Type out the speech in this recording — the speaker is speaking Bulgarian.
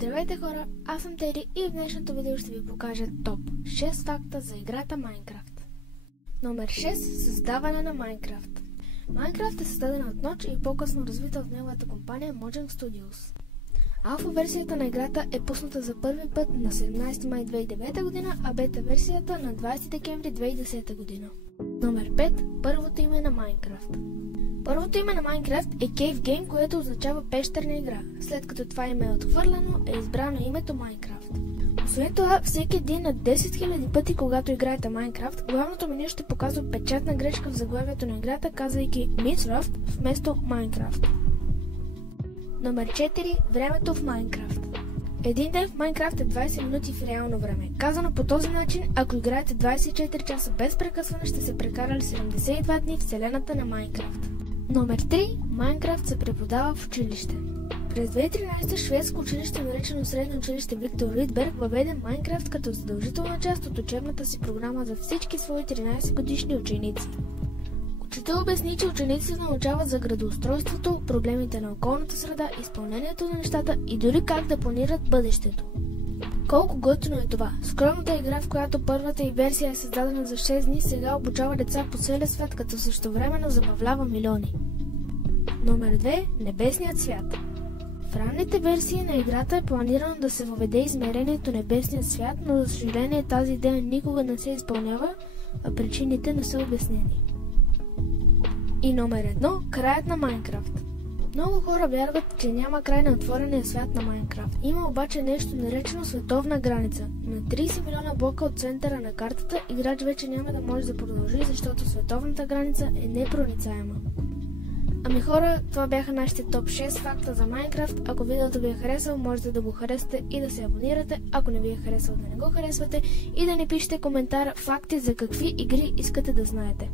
Здравейте хора, аз съм Тери и в днешното видео ще ви покажа топ 6 факта за играта Minecraft. Номер 6. Създаване на Minecraft. Minecraft е създадена от Notch и по-късно развита от неговата компания Mojang Studios. Алфа версията на играта е пусната за първи път на 17 май 2009 година, а бета версията на 20 декември 2010 година. Номер 5. Първото име на Minecraft. Първото име на Minecraft е Cave Game, което означава пещерна игра. След като това име е отхвърлено, е избрано името Minecraft. Освен това, всеки ден на 10 000 пъти, когато играете Minecraft, главното меню ще показва печатна грешка в заглавието на играта, казвайки Minecraft вместо Minecraft. Номер 4. Времето в Minecraft. Един ден в Minecraft е 20 минути в реално време. Казано по този начин, ако играете 24 часа без прекъсване, ще се прекарали 72 дни в вселената на Minecraft. Номер 3. Minecraft се преподава в училище. През 2013 шведско училище, наречено Средно училище Виктор Ридберг, въведе Minecraft като задължителна част от учебната си програма за всички свои 13 годишни ученици. Учител обясни, че учениците научават за градоустройството, проблемите на околната среда, изпълнението на нещата и дори как да планират бъдещето. Колко готино е това! Скромната игра, в която първата й версия е създадена за 6 дни, сега обучава деца по целия свят, като същевременно забавлява милиони. Номер 2. Небесният свят. В ранните версии на играта е планирано да се въведе измерението Небесният свят, но за съжаление тази идея никога не се изпълнява, а причините не са обяснени. И номер 1. Краят на Minecraft. Много хора вярват, че няма край на отворения свят на Minecraft. Има обаче нещо наречено световна граница. На 30 милиона блока от центъра на картата играч вече няма да може да продължи, защото световната граница е непроницаема. Ами хора, това бяха нашите топ 6 факта за Minecraft. Ако видеото ви е харесало, можете да го харесате и да се абонирате. Ако не ви е харесало, да не го харесвате и да ни пишете коментар факти за какви игри искате да знаете.